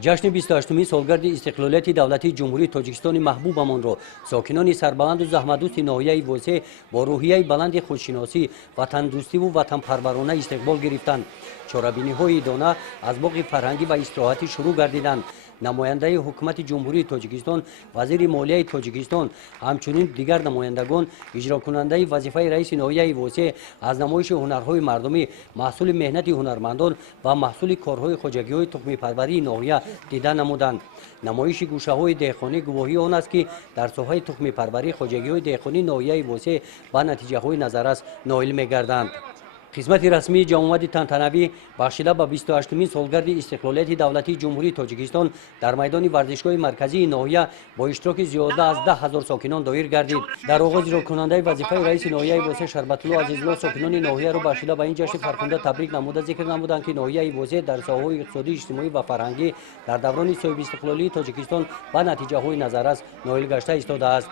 جشن 28مین سالگرد استقلالیت دولتی جمهوری تاجیکستان محبوبمان را ساکنان سربلند و زحمت‌دوست ناحیه واسه با روحیه بلند خودشناسی وطن دوستی و وطن پرورانه استقبال گرفتند. چاره‌بینی‌های دانه از باغ فرهنگی و استراحتی شروع گردیدند. نماینده حکومت جمهوری تاجیکستان، وزیر مالیه تاجیکستان، همچنین دیگر نمایندگان اجرا کننده وظیفه رئیس ناحیه واسه از نمایش هنرهای مردمی، محصول مهنت هنرمندان و محصول کارهای خواجگی‌های تخم پروری ناحیه دیده نمودند. نمایش گوشه‌های دهقانی گواهی آن است که در ساحه تخم پروری خواجگی‌های دهقانی ناحیه واسه به نتیجه‌های نظررس نائل می‌گردند. خدمت رسمی جمعیت تنتنوی بخشیده به 28مین سالگرد استقلالیت دولتی جمهوری تاجیکستان در میدان ورزشگاه مرکزی ناحیه با اشتراک زیاده از 10,000 ساکنان دایر گردید. در آغاز اجرا کننده وظیفه رئیس ناحیه واسه شربت‌الله عزیزالله ساکنان ناحیه را بخشیده به این جشن فرخنده تبریک نموده ذکر نمودند که ناحیه واسه در ساحه‌های اقتصادی، اجتماعی و فرهنگی در دوران صاحب استقلالی تاجیکستان به نتیجه‌های نظررس نائل گشته ایستاده است.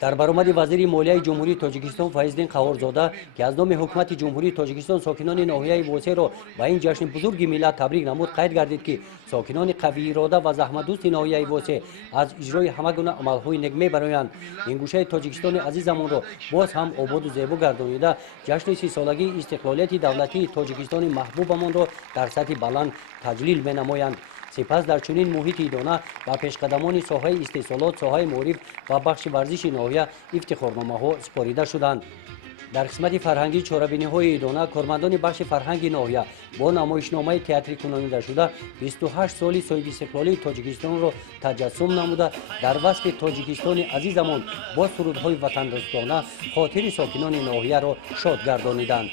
در برآمد وزیر مالیه جمهوری تاجیکستان فیض‌الدین قهارزاده که از نام حکومت جمهوری تاجیکستان ساکنان ناحیه واسه را به این جشن بزرگ ملت تبریک نمود، قید گردید که ساکنان قوی اراده و زحمت‌دوست ناحیه واسه از اجرای همه گونه عمل‌های نیک می‌برآیند. این گوشه تاجیکستان عزیزمان را باز هم آباد و زیبا گردانیده جشن 30 سالگی استقلالیت دولتی تاجیکستان محبوبمان را در سطح بلند تجلیل می‌نمایند. سپس در چنین محیطی دانه و پیشقدمان ساحه استحصالات، ساحه معارف و بخش ورزش ناحیه افتخارنامه‌ها سپاریده شدند. در قسمت فرهنگی چاره‌بینی‌های دانه کارمندان بخش فرهنگی ناحیه با نمایشنامه تئاتری کننده شده 28 سالی صاحب استقلالی تاجیکستان را تجسم نموده در وصف تاجیکستان عزیزمان با سرودهای وطن دوستانه خاطر ساکنان ناحیه را شاد گردانیدند.